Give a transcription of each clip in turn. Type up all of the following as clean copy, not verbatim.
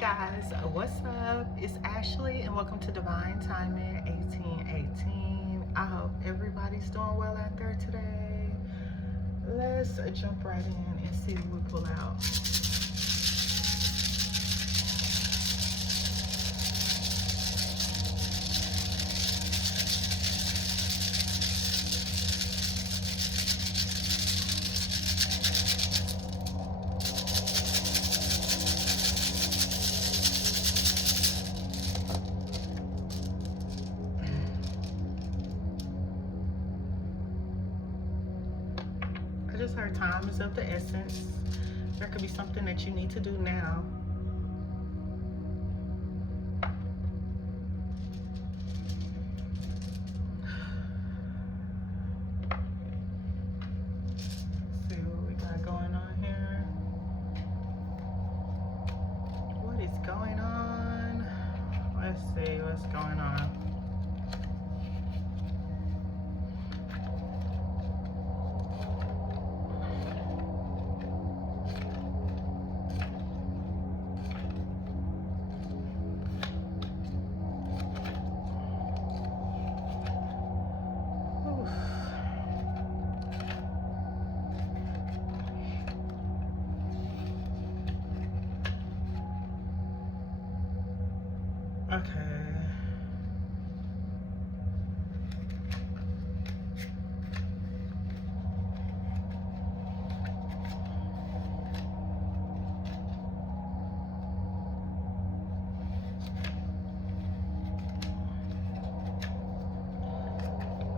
guys, what's up? It's Ashley and welcome to Divine Timing 1818. I hope everybody's doing well out there today. Let's jump right in and see what we pull out. I just heard time is of the essence. There could be something that you need to do now. Let's see what we got going on here. What is going on? Let's see what's going on. Okay.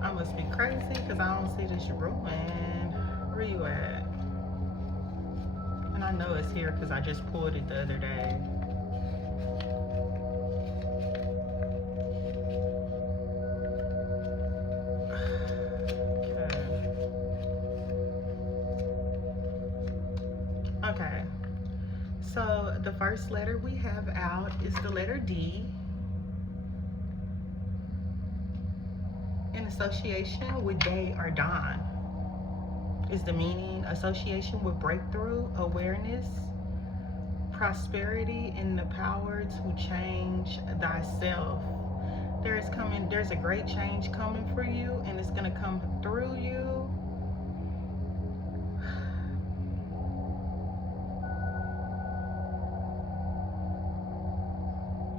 I must be crazy because I don't see this ruin. Where you at? And I know it's here because I just pulled it the other day. Okay, so the first letter we have out is the letter D, in association with day or dawn. Is the meaning association with breakthrough, awareness, prosperity, and the power to change thyself. There's a great change coming for you, and it's gonna come through you.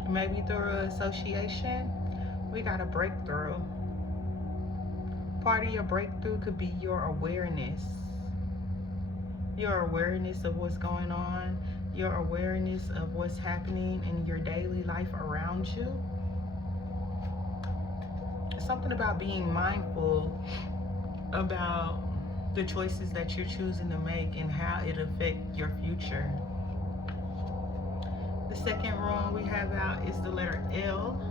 Maybe through an association, we got a breakthrough. Part of your breakthrough could be your awareness. Your awareness of what's going on, your awareness of what's happening in your daily life around you. Something about being mindful about the choices that you're choosing to make and how it affects your future. The second rune we have out is the letter L,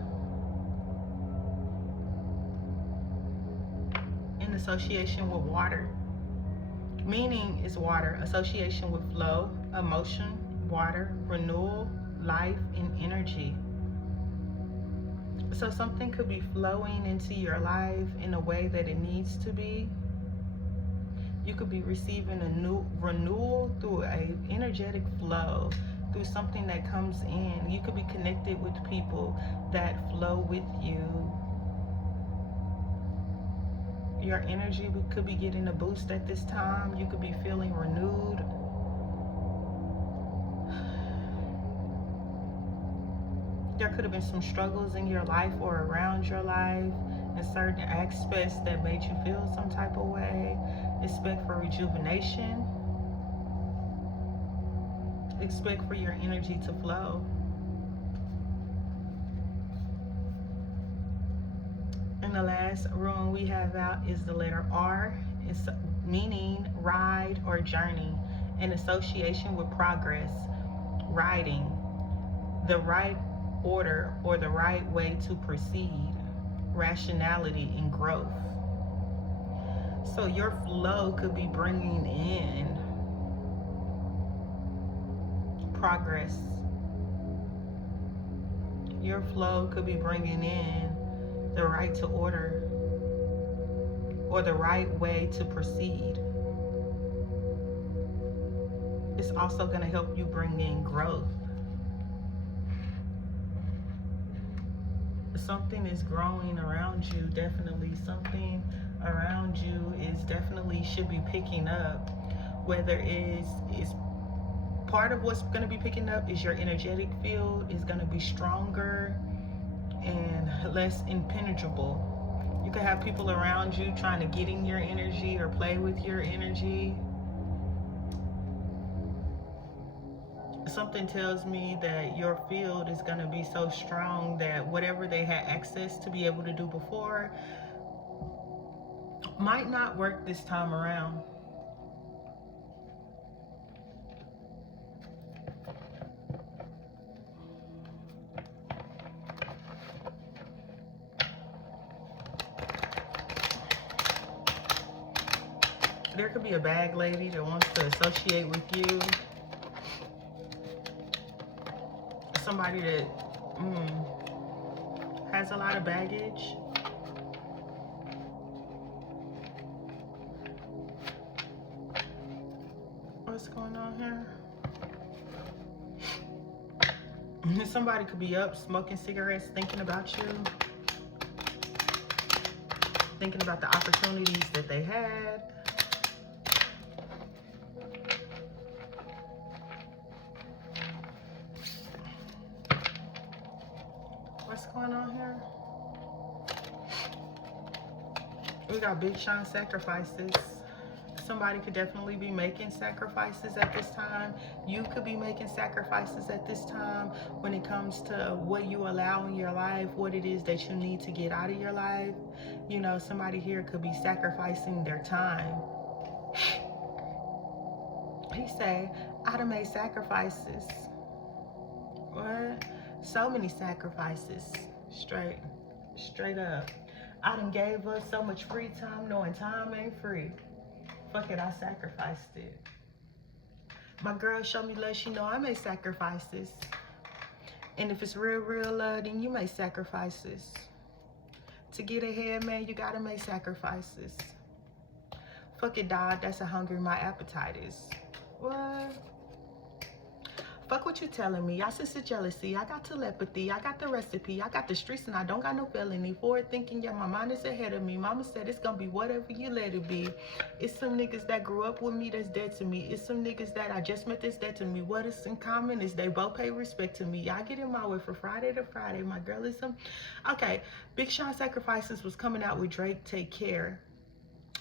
in association with water. Meaning is water, association with flow, emotion, water, renewal, life, and energy. So something could be flowing into your life in a way that it needs to be. You could be receiving a new renewal through an energetic flow, through something that comes in. You could be connected with people that flow with you. Your energy could be getting a boost at this time. You could be feeling renewed. There could have been some struggles in your life or around your life in certain aspects that made you feel some type of way. Expect for rejuvenation. Expect for your energy to flow. And the last rune we have out is the letter R. It's meaning ride or journey, in association with progress, riding, the right order or the right way to proceed, rationality and growth. So your flow could be bringing in progress. Your flow could be bringing in the right to order or the right way to proceed. It's also going to help you bring in growth. something is growing around you. Definitely something around you is definitely should be picking up. Whether is part of what's going to be picking up is your energetic field is going to be stronger and less impenetrable. You could have people around you trying to get in your energy or play with your energy. Something tells me that your field is going to be so strong that whatever they had access to be able to do before might not work this time around. There could be a bag lady that wants to associate with you. Somebody that has a lot of baggage. What's going on here? Somebody could be up smoking cigarettes, thinking about you. Thinking about the opportunities that they had. What's going on here? We got big Sean sacrifices. Somebody could definitely be making sacrifices at this time. You could be making sacrifices at this time when it comes to what you allow in your life, what it is that you need to get out of your life. You know, somebody here could be sacrificing their time. He say, I done made sacrifices. What? So many sacrifices. Straight up. I done gave us so much free time knowing time ain't free. Fuck it, I sacrificed it. My girl showed me love, she know I make sacrifices. And if it's real love, then you make sacrifices. To get ahead, man, you gotta make sacrifices. Fuck it, dog, that's how hungry my appetite is. What? Fuck what you telling me. I sense the jealousy. I got telepathy. I got the recipe. I got the streets and I don't got no felony. Forward thinking, yeah, my mind is ahead of me. Mama said it's gonna be whatever you let it be. It's some niggas that grew up with me that's dead to me. It's some niggas that I just met that's dead to me. What is in common is they both pay respect to me. I get in my way for Friday to Friday. My girl is some... Okay, Big Sean Sacrifices was coming out with Drake, Take Care.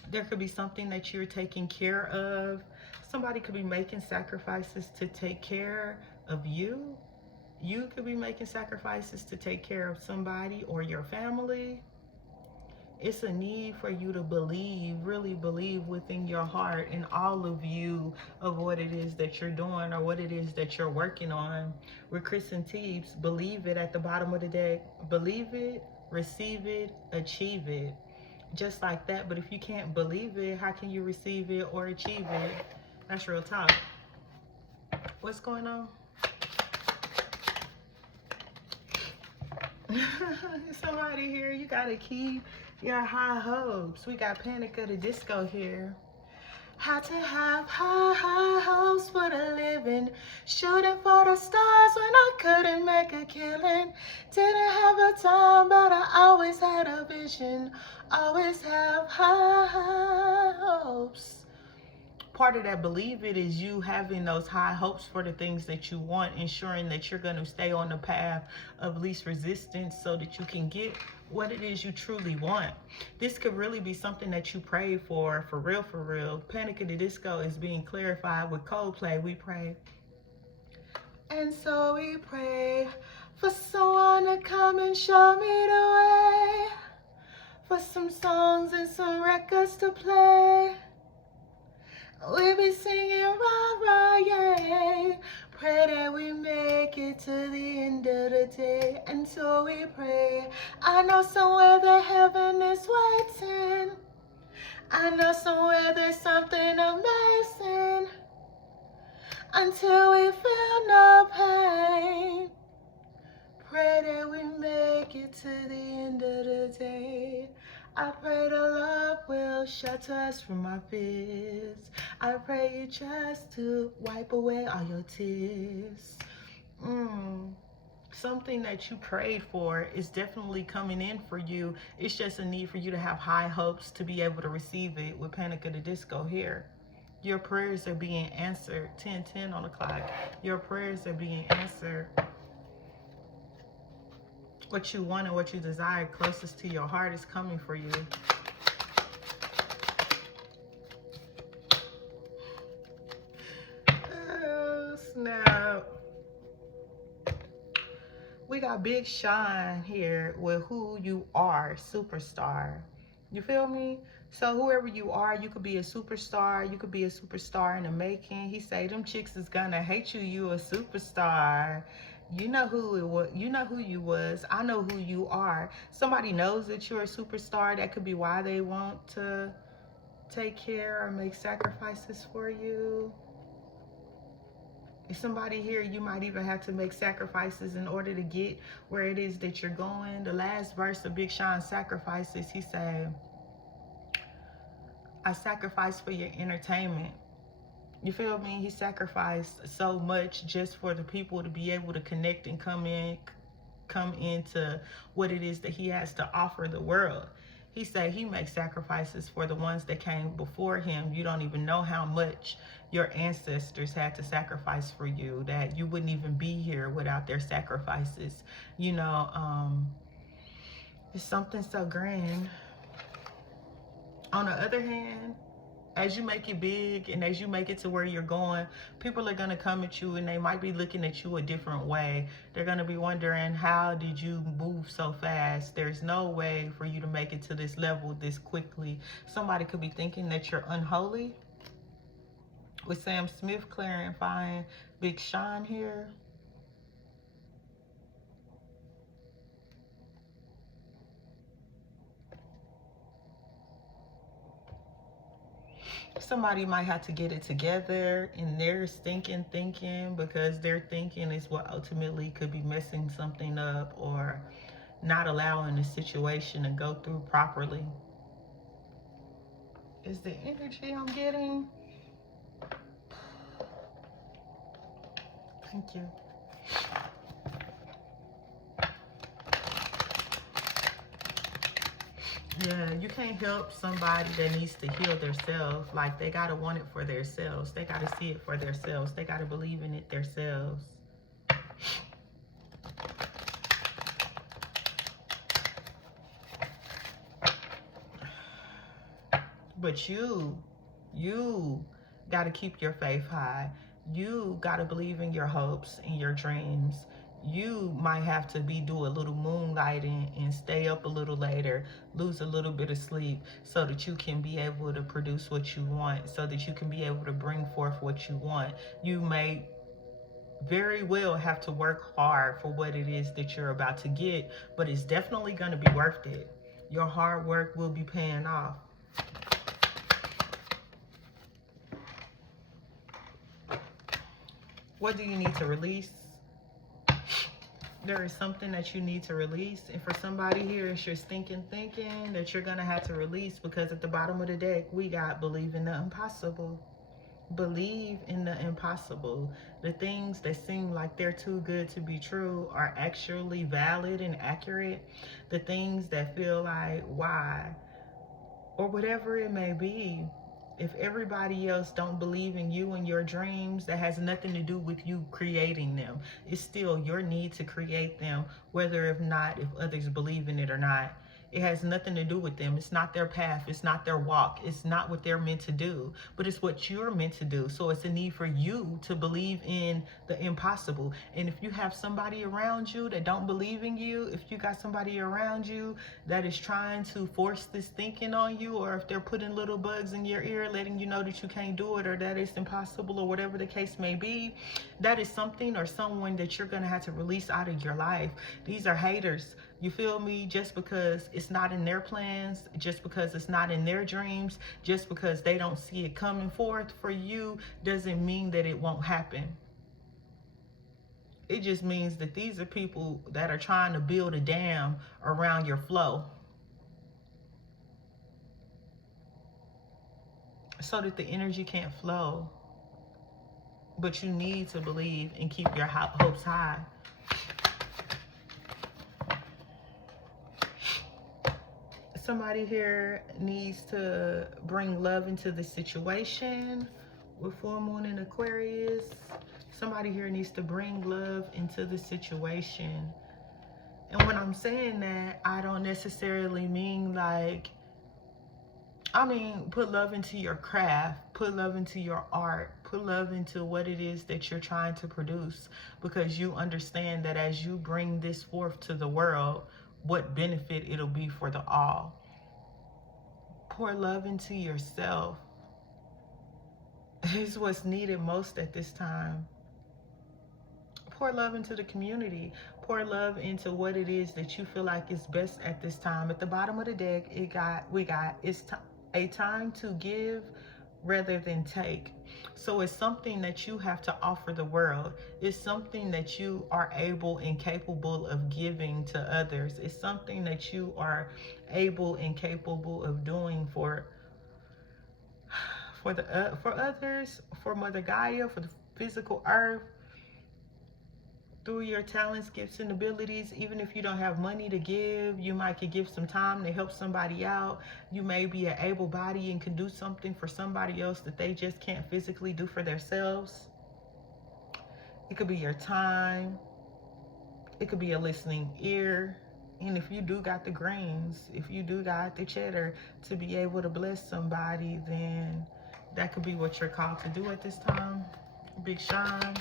There could be something that you're taking care of. Somebody could be making sacrifices to take care of you. You could be making sacrifices to take care of somebody or your family. It's a need for you to believe, really believe within your heart and all of you of what it is that you're doing or what it is that you're working on. With Chris and Teebs, believe it at the bottom of the deck. Believe it, receive it, achieve it. Just like that. But if you can't believe it, how can you receive it or achieve it? That's real talk. What's going on? Somebody here, you gotta keep your high hopes. We got Panic at the Disco here. Had to have high hopes for the living. Shooting for the stars when I couldn't make a killing. Didn't have a time, but I always had a vision. Always have high hopes. Part of that believe it is you having those high hopes for the things that you want, ensuring that you're going to stay on the path of least resistance so that you can get what it is you truly want. This could really be something that you pray for real. Panic at the Disco is being clarified with Coldplay. We pray. And so we pray for someone to come and show me the way. For some songs and some records to play. We be singing rah, yeah. Pray that we make it to the end of the day. And so we pray. I know somewhere that heaven is waiting. I know somewhere there's something amazing. Until we feel no pain. Pray that we make it to the end of the day. I pray the love will shelter us from our fears. I pray you trust to wipe away all your tears. something that you prayed for is definitely coming in for you. It's just a need for you to have high hopes to be able to receive it with Panic at the Disco here. Your prayers are being answered. 10:10 on the clock. Your prayers are being answered. What you want and what you desire closest to your heart is coming for you. Oh, snap. We got Big Sean here with Who You Are, Superstar. You feel me? So whoever you are, you could be a superstar. You could be a superstar in the making. He say them chicks is gonna hate you. You a superstar. You know who it was. You know who you was. I know who you are. Somebody knows that you're a superstar. That could be why they want to take care or make sacrifices for you. If somebody here, you might even have to make sacrifices in order to get where it is that you're going. The last verse of Big Sean's Sacrifices, he said, I sacrifice for your entertainment. You feel me? He sacrificed so much just for the people to be able to connect and come into what it is that he has to offer the world. He said he makes sacrifices for the ones that came before him. You don't even know how much your ancestors had to sacrifice for you, that you wouldn't even be here without their sacrifices. You know, it's something so grand. On the other hand, as you make it big and as you make it to where you're going, people are going to come at you and they might be looking at you a different way. They're going to be wondering, how did you move so fast? There's no way for you to make it to this level this quickly. Somebody could be thinking that you're unholy. With Sam Smith clarifying Big Sean here. Somebody might have to get it together in their thinking because their thinking is what ultimately could be messing something up or not allowing the situation to go through properly. Is the energy I'm getting? Thank you. Yeah, you can't help somebody that needs to heal themselves. Like, they gotta want it for themselves. They gotta see it for themselves. They gotta believe in it themselves. But you gotta keep your faith high. You gotta believe in your hopes and your dreams. You might have to do a little moonlighting and stay up a little later, lose a little bit of sleep so that you can be able to produce what you want, so that you can be able to bring forth what you want. You may very well have to work hard for what it is that you're about to get, but it's definitely going to be worth it. Your hard work will be paying off. What do you need to release? There is something that you need to release. And for somebody here, it's your thinking that you're going to have to release, because at the bottom of the deck, we got believe in the impossible. Believe in the impossible. The things that seem like they're too good to be true are actually valid and accurate. The things that feel like, why? Or whatever it may be. If everybody else don't believe in you and your dreams, that has nothing to do with you creating them. It's still your need to create them, whether if others believe in it or not. It has nothing to do with them. It's not their path. It's not their walk. It's not what they're meant to do, but it's what you're meant to do. So it's a need for you to believe in the impossible. And if you have somebody around you that don't believe in you, if you got somebody around you that is trying to force this thinking on you, or if they're putting little bugs in your ear letting you know that you can't do it, or that it's impossible, or whatever the case may be, that is something or someone that you're going to have to release out of your life. These are haters. You feel me? Just because it's not in their plans, just because it's not in their dreams, just because they don't see it coming forth for you, doesn't mean that it won't happen. It just means that these are people that are trying to build a dam around your flow, so that the energy can't flow. But you need to believe and keep your hopes high. Somebody here needs to bring love into the situation with full moon in Aquarius. Somebody here needs to bring love into the situation. And when I'm saying that, I don't necessarily mean like, put love into your craft, put love into your art, put love into what it is that you're trying to produce, because you understand that as you bring this forth to the world, what benefit it'll be for the all. Pour love into yourself is what's needed most at this time. Pour love into the community. Pour love into what it is that you feel like is best at this time. At the bottom of the deck, it's a time to give rather than take. So it's something that you have to offer the world. It's something that you are able and capable of giving to others. It's something that you are able and capable of doing for others, for Mother Gaia, for the physical earth, through your talents, gifts, and abilities. Even if you don't have money to give, you might could give some time to help somebody out. You may be an able body and can do something for somebody else that they just can't physically do for themselves. It could be your time. It could be a listening ear. And if you do got the greens, if you do got the cheddar to be able to bless somebody, then that could be what you're called to do at this time. Big Sean.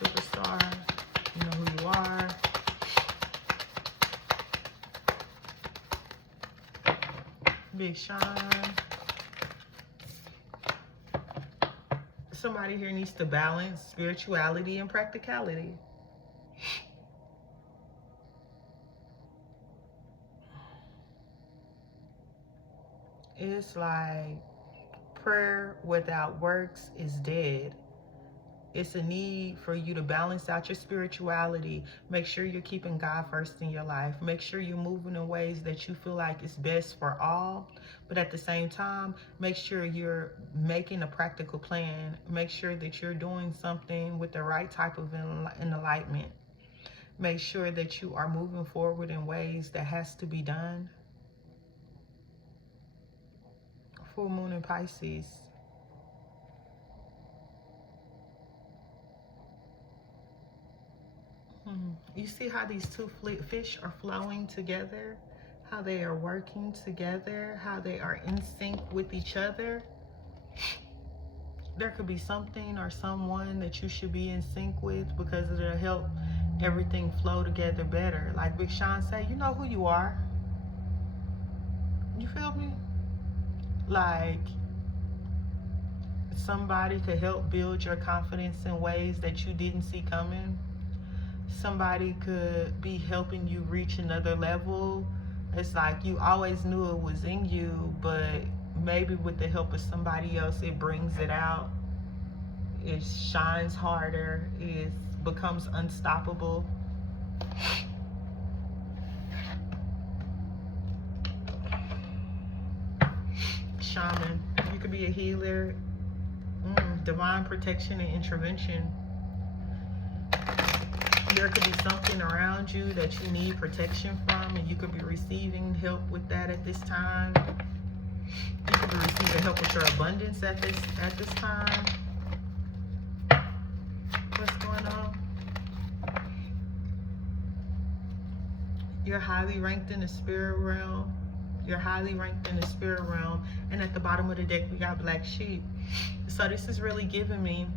Superstar, you know who you are. Big Sean. Somebody here needs to balance spirituality and practicality. It's like prayer without works is dead. It's a need for you to balance out your spirituality. Make sure you're keeping God first in your life. Make sure you're moving in ways that you feel like it's best for all. But at the same time, make sure you're making a practical plan. Make sure that you're doing something with the right type of enlightenment. Make sure that you are moving forward in ways that has to be done. Full moon in Pisces. You see how these two fish are flowing together, how they are working together, how they are in sync with each other. There could be something or someone that you should be in sync with, because it'll help everything flow together better. Like Big Sean say, you know who you are. You feel me? Like somebody could help build your confidence in ways that you didn't see coming. Somebody could be helping you reach another level. It's like you always knew it was in you, but maybe with the help of somebody else, it brings it out. It shines harder. It becomes unstoppable. Shaman. You could be a healer. Divine protection and intervention. There could be something around you that you need protection from, and you could be receiving help with that at this time. You could be receiving help with your abundance at this time. What's going on? You're highly ranked in the spirit realm. You're highly ranked in the spirit realm. And at the bottom of the deck, we got Black Sheep. So this is really giving me,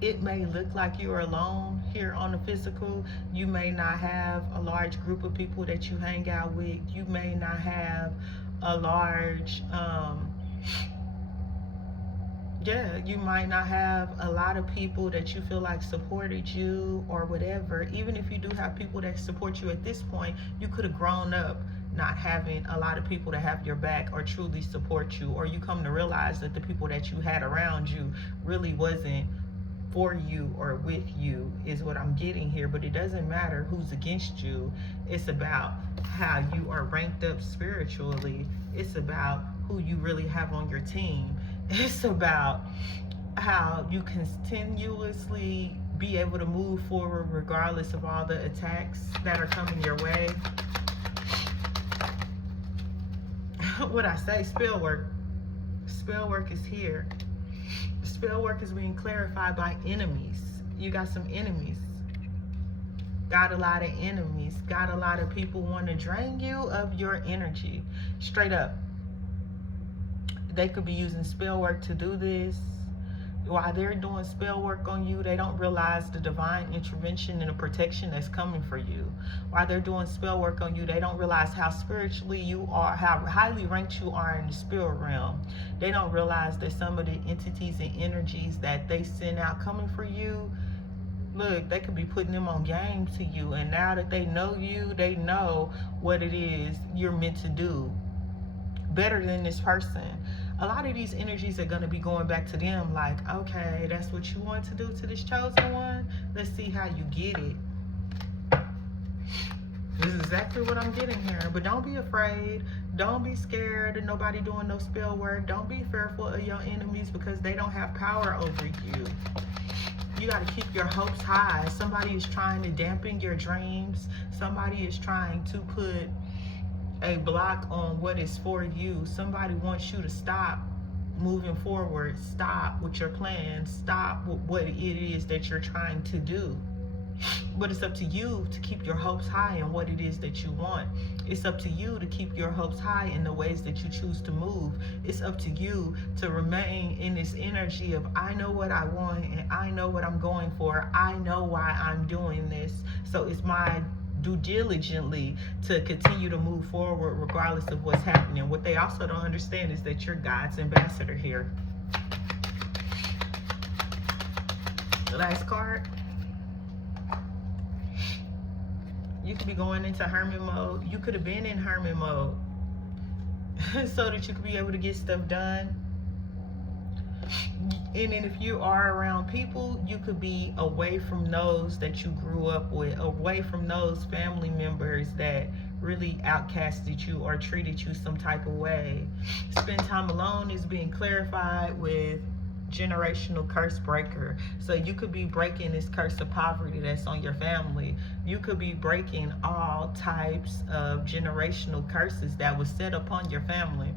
it may look like you're alone here on the physical. You may not have a large group of people that you hang out with. You may not have a large, you might not have a lot of people that you feel like supported you or whatever. Even if you do have people that support you at this point, you could have grown up not having a lot of people to have your back or truly support you, or you come to realize that the people that you had around you really wasn't for you or with you, is what I'm getting here. But it doesn't matter who's against you. It's about how you are ranked up spiritually. It's about who you really have on your team. It's about how you continuously be able to move forward regardless of all the attacks that are coming your way. what I say, spell work. Spell work is here. Spell work is being clarified by enemies. You got some enemies. Got a lot of enemies. Got a lot of people want to drain you of your energy. Straight up. They could be using spell work to do this. While they're doing spell work on you, they don't realize the divine intervention and the protection that's coming for you. While they're doing spell work on you, they don't realize how spiritually you are, how highly ranked you are in the spirit realm. They don't realize that some of the entities and energies that they send out coming for you, look, they could be putting them on game to you. And now that they know you, they know what it is you're meant to do better than this person. A lot of these energies are going to be going back to them like, okay, that's what you want to do to this chosen one? Let's see how you get it. This is exactly what I'm getting here. But don't be afraid. Don't be scared of nobody doing no spell work. Don't be fearful of your enemies because they don't have power over you. You got to keep your hopes high. Somebody is trying to dampen your dreams. Somebody is trying to put a block on what is for you. Somebody wants you to stop moving forward. Stop with your plans. Stop with what it is that you're trying to do. But it's up to you to keep your hopes high in what it is that you want. It's up to you to keep your hopes high in the ways that you choose to move. It's up to you to remain in this energy of, I know what I want and I know what I'm going for. I know why I'm doing this. So it's my do diligently to continue to move forward regardless of what's happening. What they also don't understand is that you're God's ambassador here. The last card. You could be going into hermit mode. You could have been in hermit mode so that you could be able to get stuff done. And then if you are around people, you could be away from those that you grew up with, away from those family members that really outcasted you or treated you some type of way. Spend time alone is being clarified with generational curse breaker. So you could be breaking this curse of poverty that's on your family. You could be breaking all types of generational curses that was set upon your family.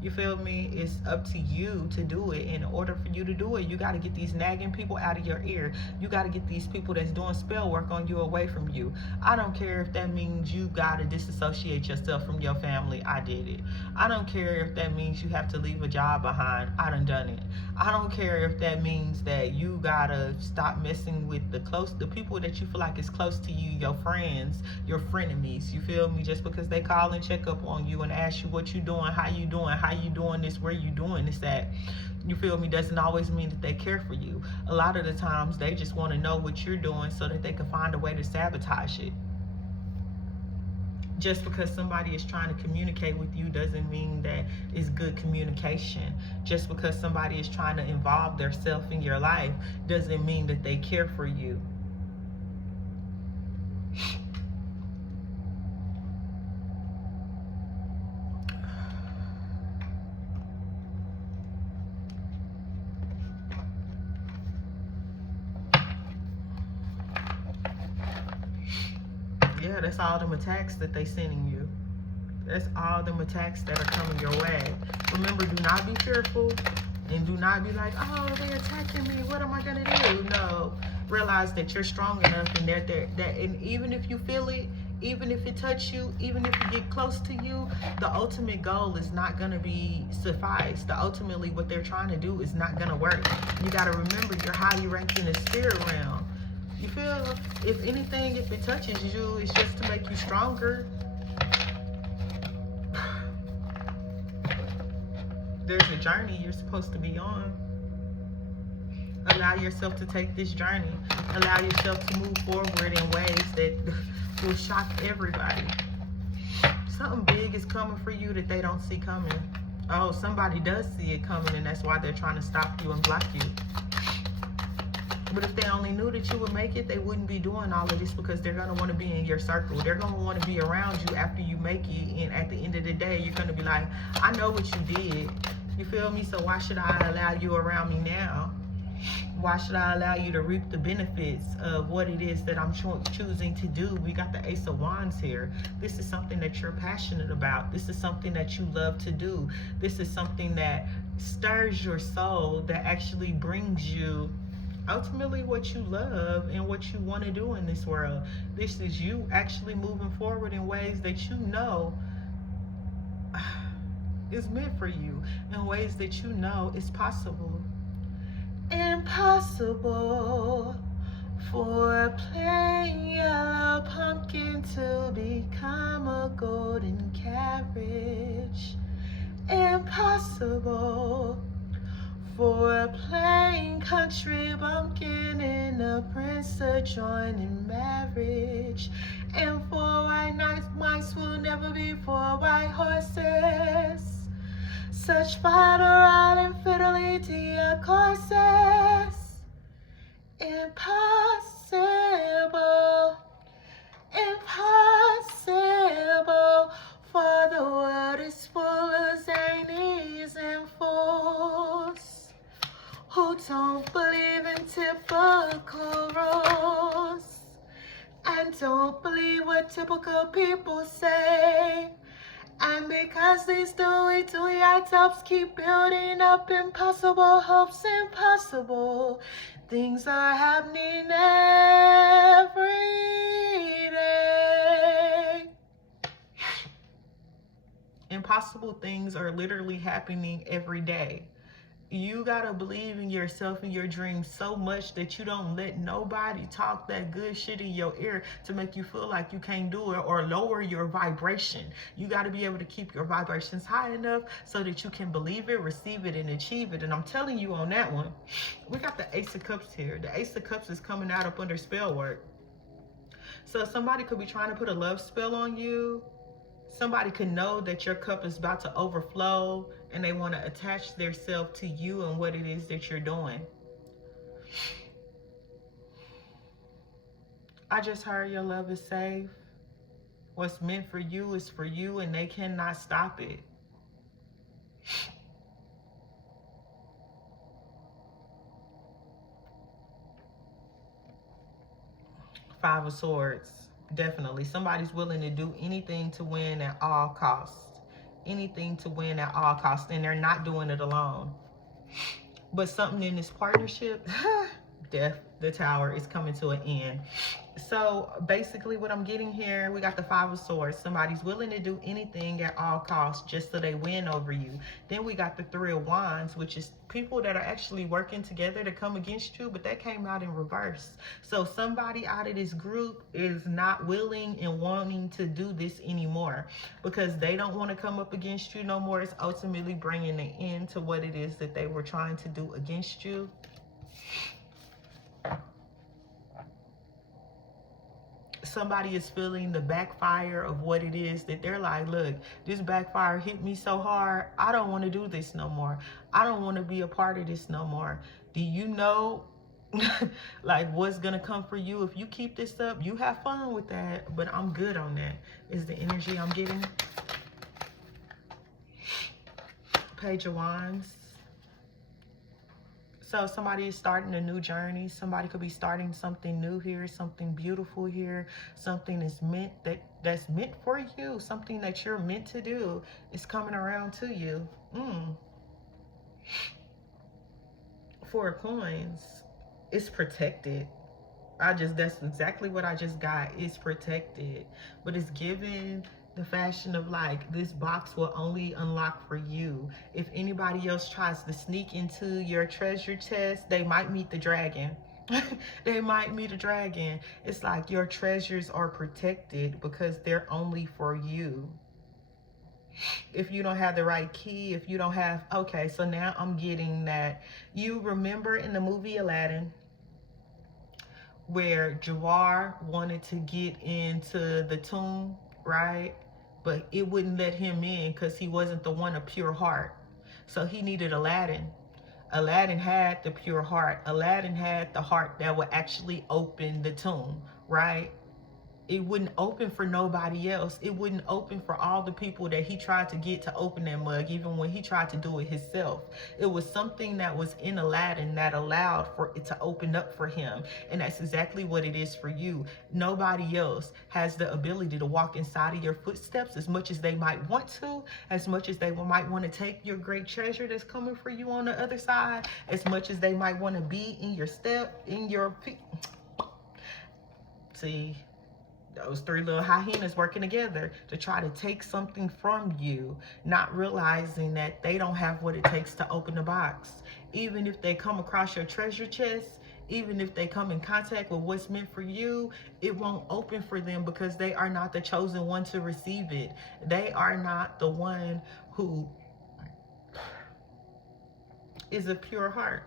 You feel me? It's up to you to do it. In order for you to do it, you got to get these nagging people out of your ear. You got to get these people that's doing spell work on you away from you. I don't care if that means you got to disassociate yourself from your family. I did it. I don't care if that means you have to leave a job behind. I done it. I don't care if that means that you got to stop messing with the people that you feel like is close to you, your friends, your frenemies. You feel me? Just because they call and check up on you and ask you what you doing, how you doing this, where you doing this at, you feel me, doesn't always mean that they care for you. A lot of the times they just want to know what you're doing so that they can find a way to sabotage it. Just because somebody is trying to communicate with you doesn't mean that it's good communication. Just because somebody is trying to involve themselves in your life doesn't mean that they care for you. Yeah, that's all them attacks that they sending you. That's all them attacks that are coming your way. Remember, do not be fearful and do not be like, oh, they're attacking me. What am I gonna do? No, realize that you're strong enough and and even if you feel it, even if it touch you, even if it get close to you, the ultimate goal is not gonna be suffice. Ultimately, what they're trying to do is not gonna work. You gotta remember, you're highly ranked in the spirit realm. You feel, if anything, if it touches you, it's just to make you stronger. There's a journey you're supposed to be on. Allow yourself to take this journey. Allow yourself to move forward in ways that will shock everybody. Something big is coming for you that they don't see coming. Oh, somebody does see it coming, and that's why they're trying to stop you and block you. But if they only knew that you would make it, they wouldn't be doing all of this, because they're going to want to be in your circle. They're going to want to be around you after you make it. And at the end of the day, you're going to be like, I know what you did. You feel me? So why should I allow you around me now? Why should I allow you to reap the benefits of what it is that I'm choosing to do? We got the Ace of Wands here. This is something that you're passionate about. This is something that you love to do. This is something that stirs your soul, that actually brings you ultimately what you love and what you want to do in this world. This is you actually moving forward in ways that you know is meant for you, in ways that you know is possible. Impossible for a plain yellow pumpkin to become a golden carriage. Impossible for a plain country bumpkin and a prince to join in marriage. And for white mice will never be for white horses. Such fight around and fidelity of courses. Impossible, impossible, for the world is full of zanies and fools who don't believe in typical rules and don't believe what typical people say. And because these dewy eyed tops keep building up impossible hopes, impossible things are happening every day. Impossible things are literally happening every day. You gotta believe in yourself and your dreams so much that you don't let nobody talk that good shit in your ear to make you feel like you can't do it or lower your vibration. You gotta be able to keep your vibrations high enough so that you can believe it, receive it, and achieve it. And I'm telling you on that one, we got the Ace of Cups here. The Ace of Cups is coming out up under spell work. So somebody could be trying to put a love spell on you. Somebody could know that your cup is about to overflow and they want to attach themselves to you and what it is that you're doing. I just heard your love is safe. What's meant for you is for you and they cannot stop it. Five of Swords. Definitely. Somebody's willing to do anything to win at all costs. Anything to win at all costs. And they're not doing it alone. But something in this partnership, death, the Tower, is coming to an end. So basically what I'm getting here, we got the Five of Swords. Somebody's willing to do anything at all costs just so they win over you. Then we got the Three of Wands, which is people that are actually working together to come against you, but that came out in reverse. So somebody out of this group is not willing and wanting to do this anymore because they don't want to come up against you no more. It's ultimately bringing an end to what it is that they were trying to do against you. Somebody is feeling the backfire of what it is that they're like, look, this backfire hit me so hard. I don't want to do this no more. I don't want to be a part of this no more. Do you know like what's going to come for you if you keep this up? You have fun with that, but I'm good on that is the energy I'm getting. Page of Wands. So somebody is starting a new journey. Somebody could be starting something new here, something beautiful here, something is meant that's meant for you, something that you're meant to do is coming around to you. Four of Coins. It's protected. That's exactly what I just got. It's protected, but it's given the fashion of like, this box will only unlock for you. If anybody else tries to sneak into your treasure chest, they might meet the dragon. They might meet a dragon. It's like your treasures are protected because they're only for you. If you don't have the right key, if you don't have, okay, so now I'm getting that. You remember in the movie Aladdin, where Jawar wanted to get into the tomb, right? But it wouldn't let him in because he wasn't the one of pure heart. So he needed Aladdin. Aladdin had the pure heart. Aladdin had the heart that would actually open the tomb, right? It wouldn't open for nobody else. It wouldn't open for all the people that he tried to get to open that mug, even when he tried to do it himself. It was something that was in Aladdin that allowed for it to open up for him. And that's exactly what it is for you. Nobody else has the ability to walk inside of your footsteps as much as they might want to, as much as they might want to take your great treasure that's coming for you on the other side, as much as they might want to be in your step, in your feet. See, those three little hyenas working together to try to take something from you, not realizing that they don't have what it takes to open the box. Even if they come across your treasure chest, even if they come in contact with what's meant for you, it won't open for them because they are not the chosen one to receive it. They are not the one who is a pure heart.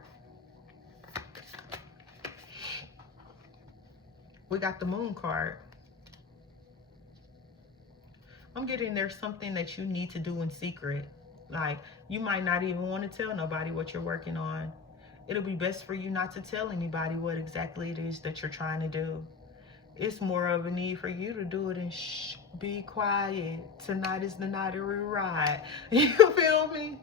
We got the Moon card. I'm getting there's something that you need to do in secret. Like, you might not even want to tell nobody what you're working on. It'll be best for you not to tell anybody what exactly it is that you're trying to do. It's more of a need for you to do it and shh, be quiet. Tonight is the night of rewrite. You feel me?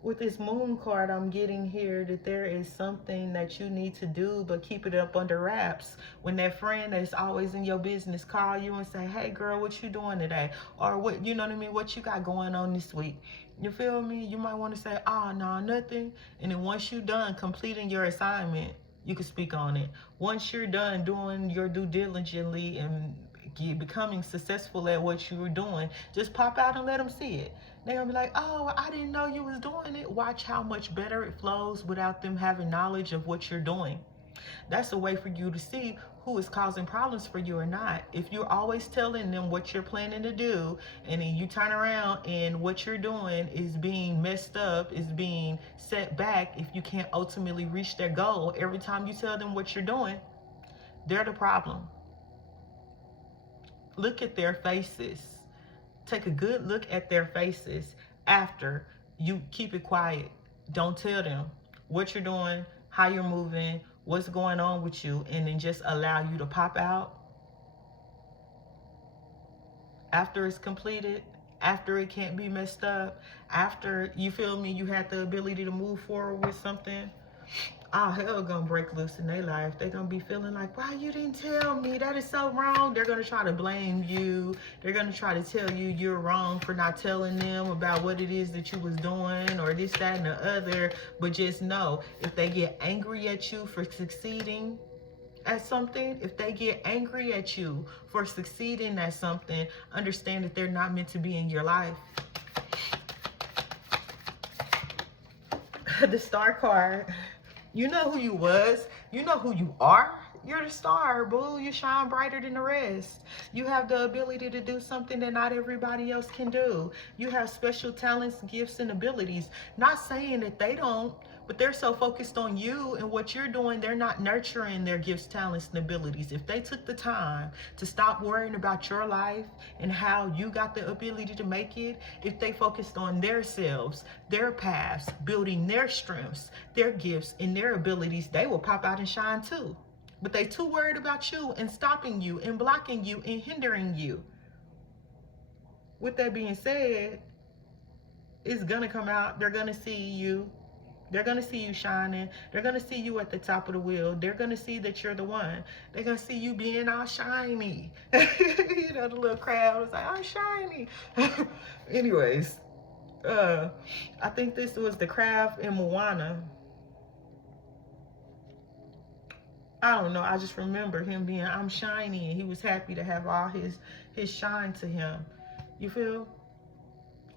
With this Moon card, I'm getting here that there is something that you need to do, but keep it up under wraps. When that friend that's always in your business call you and say, hey girl, what you doing today? Or what, you know what I mean? What you got going on this week? You feel me? You might want to say, oh, no, nothing. And then once you're done completing your assignment, you can speak on it. Once you're done doing your due diligently and becoming successful at what you were doing, just pop out and let them see it. They're gonna be like, oh, I didn't know you was doing it. Watch how much better it flows without them having knowledge of what you're doing. That's a way for you to see who is causing problems for you or not. If you're always telling them what you're planning to do, and then you turn around and what you're doing is being messed up, is being set back, if you can't ultimately reach their goal, every time you tell them what you're doing, they're the problem. Look at their faces. Take a good look at their faces after you keep it quiet. Don't tell them what you're doing, how you're moving, what's going on with you, and then just allow you to pop out after it's completed, after it can't be messed up, after, you feel me, you had the ability to move forward with something. All hell gonna break loose in their life. They're gonna be feeling like, why you didn't tell me? That is so wrong. They're gonna try to blame you. They're gonna try to tell you you're wrong for not telling them about what it is that you was doing, or this, that, and the other. But just know, if they get angry at you for succeeding at something, if they get angry at you for succeeding at something, understand that they're not meant to be in your life. The Star card. You know who you was. You know who you are. You're the star, boo. You shine brighter than the rest. You have the ability to do something that not everybody else can do. You have special talents, gifts, and abilities. Not saying that they don't, but they're so focused on you and what you're doing, they're not nurturing their gifts, talents, and abilities. If they took the time to stop worrying about your life and how you got the ability to make it, if they focused on their selves, their paths, building their strengths, their gifts, and their abilities, they will pop out and shine too. But they too worried about you and stopping you and blocking you and hindering you. With that being said, it's gonna come out. They're gonna see you. They're going to see you shining. They're going to see you at the top of the wheel. They're going to see that you're the one. They're going to see you being all shiny. You know, the little crowd was like, I'm shiny. Anyways, I think this was the craft in Moana. I don't know. I just remember him being, I'm shiny. And he was happy to have all his shine to him. You feel?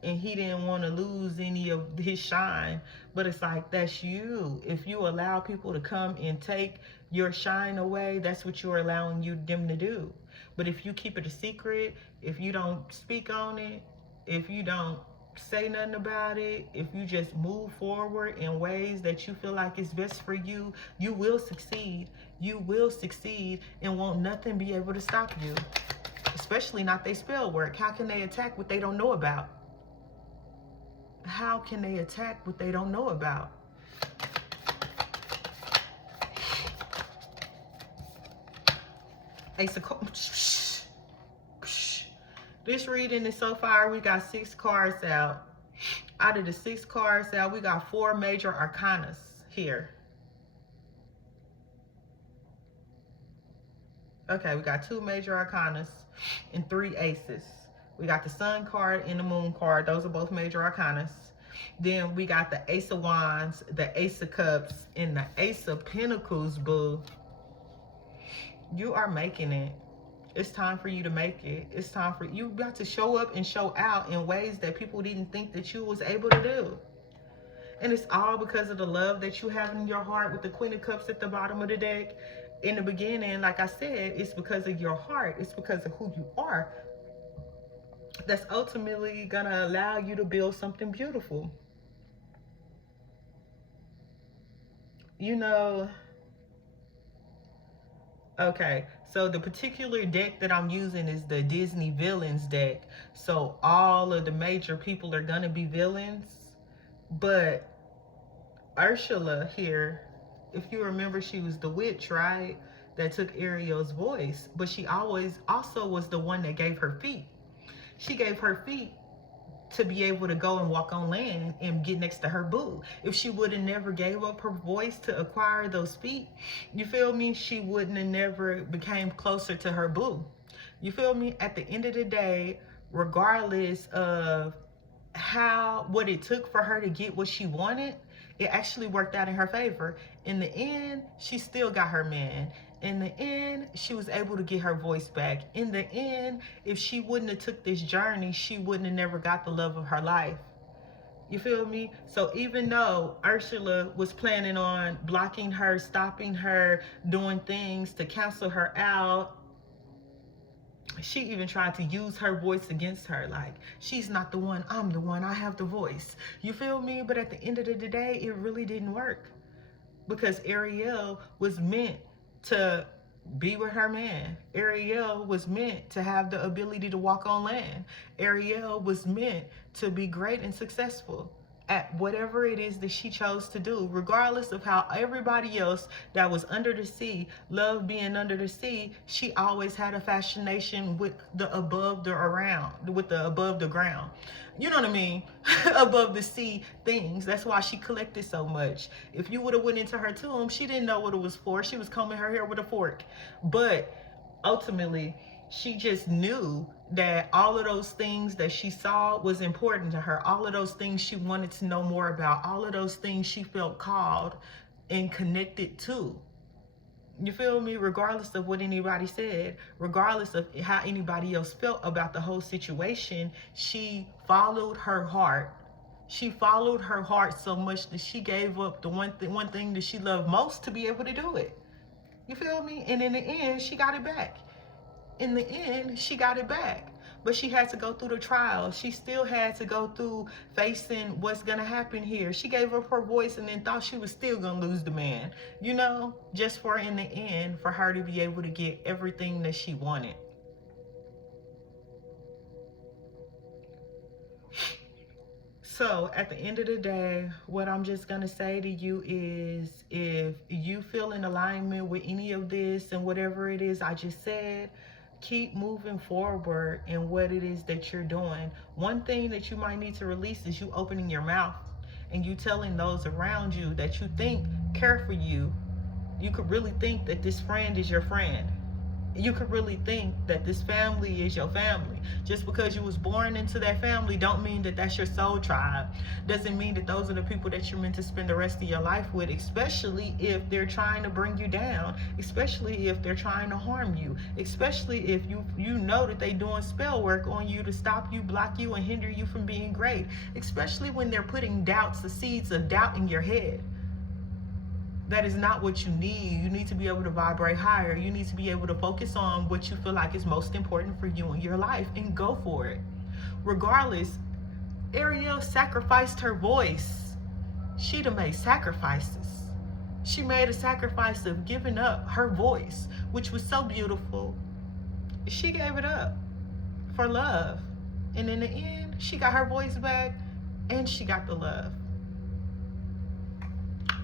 And he didn't want to lose any of his shine. But it's like, that's you. If you allow people to come and take your shine away, that's what you're allowing them to do. But if you keep it a secret, if you don't speak on it, if you don't say nothing about it, if you just move forward in ways that you feel like is best for you, you will succeed. You will succeed, and won't nothing be able to stop you. Especially not their spell work. How can they attack what they don't know about? How can they attack what they don't know about? Ace of This reading is so far, we got 6 cards out. Out of the 6 cards out, we got 4 major arcanas here. Okay, we got 2 major arcanas and 3 aces. We got the Sun card and the Moon card. Those are both major arcanas. Then we got the Ace of Wands, the Ace of Cups, and the Ace of Pentacles, boo. You are making it. It's time for you to make it. It's time for you got to show up and show out in ways that people didn't think that you was able to do. And it's all because of the love that you have in your heart with the Queen of Cups at the bottom of the deck. In the beginning, like I said, it's because of your heart. It's because of who you are. That's ultimately going to allow you to build something beautiful. You know, okay, so the particular deck that I'm using is the Disney Villains deck. So all of the major people are going to be villains. But Ursula here, if you remember, she was the witch, right? That took Ariel's voice. But she always also was the one that gave her feet. She gave her feet to be able to go and walk on land and get next to her boo. If she would have never gave up her voice to acquire those feet, you feel me? She wouldn't have never became closer to her boo. You feel me? At the end of the day, regardless of what it took for her to get what she wanted, it actually worked out in her favor. In the end, she still got her man. In the end, she was able to get her voice back. In the end, if she wouldn't have took this journey, she wouldn't have never got the love of her life. You feel me? So even though Ursula was planning on blocking her, stopping her, doing things to cancel her out, she even tried to use her voice against her. Like, she's not the one, I'm the one, I have the voice. You feel me? But at the end of the day, it really didn't work. Because Ariel was meant to be with her man. Ariel was meant to have the ability to walk on land. Ariel was meant to be great and successful at whatever it is that she chose to do, regardless of how everybody else that was under the sea loved being under the sea. She always had a fascination with the above the ground. You know what I mean? Above the sea things. That's why she collected so much. If you would have went into her tomb, she didn't know what it was for. She was combing her hair with a fork. But ultimately, she just knew that all of those things that she saw was important to her. All of those things she wanted to know more about. All of those things she felt called and connected to. You feel me? Regardless of what anybody said, regardless of how anybody else felt about the whole situation, she followed her heart. She followed her heart so much that she gave up the one thing that she loved most to be able to do it. You feel me? And in the end, she got it back. In the end, she got it back. But she had to go through the trial. She still had to go through facing what's going to happen here. She gave up her voice and then thought she was still going to lose the man. You know, just for in the end, for her to be able to get everything that she wanted. So at the end of the day, what I'm just going to say to you is, if you feel in alignment with any of this and whatever it is I just said, keep moving forward in what it is that you're doing. One thing that you might need to release is you opening your mouth and you telling those around you that you think care for you. You could really think that this friend is your friend. You could really think that this family is your family. Just because you was born into that family don't mean that that's your soul tribe. Doesn't mean that those are the people that you're meant to spend the rest of your life with, especially if they're trying to bring you down, especially if they're trying to harm you, especially if you know that they're doing spell work on you to stop you, block you, and hinder you from being great, especially when they're putting the seeds of doubt in your head. That is not what you need. You need to be able to vibrate higher. You need to be able to focus on what you feel like is most important for you in your life and go for it. Regardless, Ariel sacrificed her voice. She done made sacrifices. She made a sacrifice of giving up her voice, which was so beautiful. She gave it up for love. And in the end, she got her voice back and she got the love.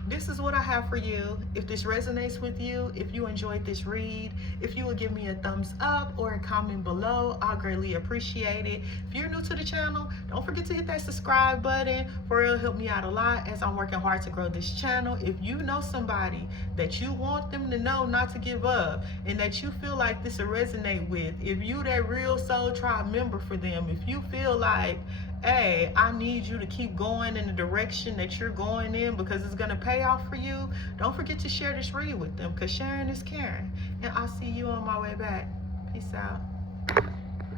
this is what I have for you. If this resonates with you, if you enjoyed this read, if you would give me a thumbs up or a comment below, I'll greatly appreciate it. If you're new to the channel, don't forget to hit that subscribe button. For real, help me out a lot as I'm working hard to grow this channel. If you know somebody that you want them to know not to give up and that you feel like this will resonate with, if you that real soul tribe member for them, if you feel like, hey, I need you to keep going in the direction that you're going in because it's going to pay off for you, don't forget to share this read with them, because sharing is caring. And I'll see you on my way back. Peace out.